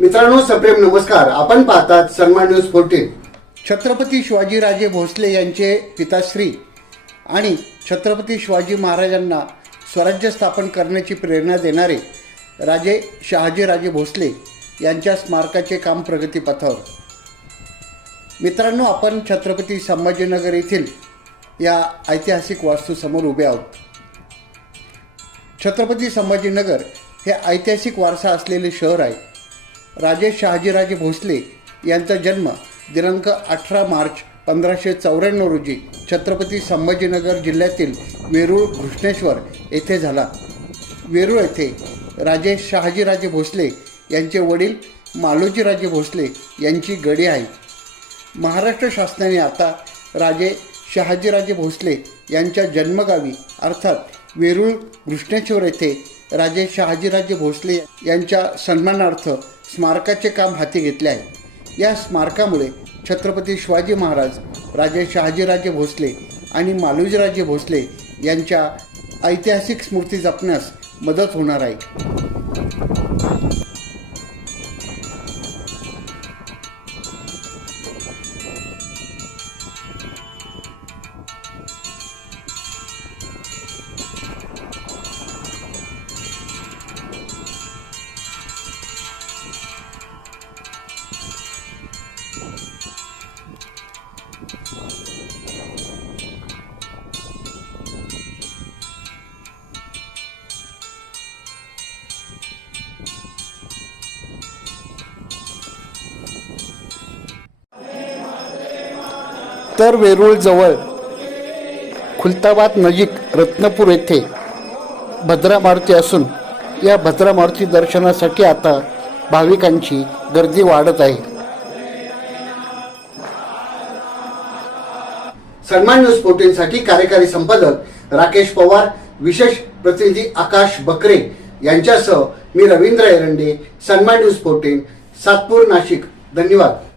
मित्रांनो सप्रेम नमस्कार. आपण पाहतात सन्मान न्यूज फोर्टीन छत्रपती शिवाजीराजे भोसले यांचे पिताश्री आणि छत्रपती शिवाजी महाराजांना स्वराज्य स्थापन करण्याची प्रेरणा देणारे राजे शहाजीराजे भोसले यांच्या स्मारकाचे काम प्रगतीपथावर मित्रांनो आपण छत्रपती संभाजीनगर येथील या ऐतिहासिक वास्तूसमोर उभे आहोत. छत्रपती संभाजीनगर हे ऐतिहासिक वारसा असलेले शहर आहे. राजे शहाजीराजे भोसले यांचा जन्म दिनांक अठरा मार्च पंधराशे चौऱ्याण्णव रोजी छत्रपती संभाजीनगर जिल्ह्यातील वेरूळ घृष्णेश्वर येथे झाला. वेरूळ येथे राजे शहाजीराजे भोसले यांचे वडील मालोजीराजे भोसले यांची गडी आहे. महाराष्ट्र शासनाने आता राजे शहाजीराजे भोसले यांच्या जन्मगावी अर्थात वेरूळ घृष्णेश्वर येथे राजे शहाजीराजे भोसले यांच्या सन्मानार्थ स्मारकाचे काम हाती घेतले आहे. या स्मारकामुळे छत्रपती शिवाजी महाराज राजे शहाजीराजे भोसले आणि मालोजीराजे भोसले यांच्या ऐतिहासिक स्मृती जपण्यास मदत होणार आहे. तर वेरूळजवळ खुलताबाद नजीक रत्नपूर येथे भद्रा मारुती असून या भद्रा मारुती दर्शनासाठी आता भाविकांची गर्दी वाढत आहे. सन्मान न्यूज फोर्टीनसाठी कार्यकारी संपादक राकेश पवार विशेष प्रतिनिधी आकाश बकरे यांच्यासह मी रवींद्र एरंडे सन्मान न्यूज फोर्टीन सातपूर नाशिक. धन्यवाद.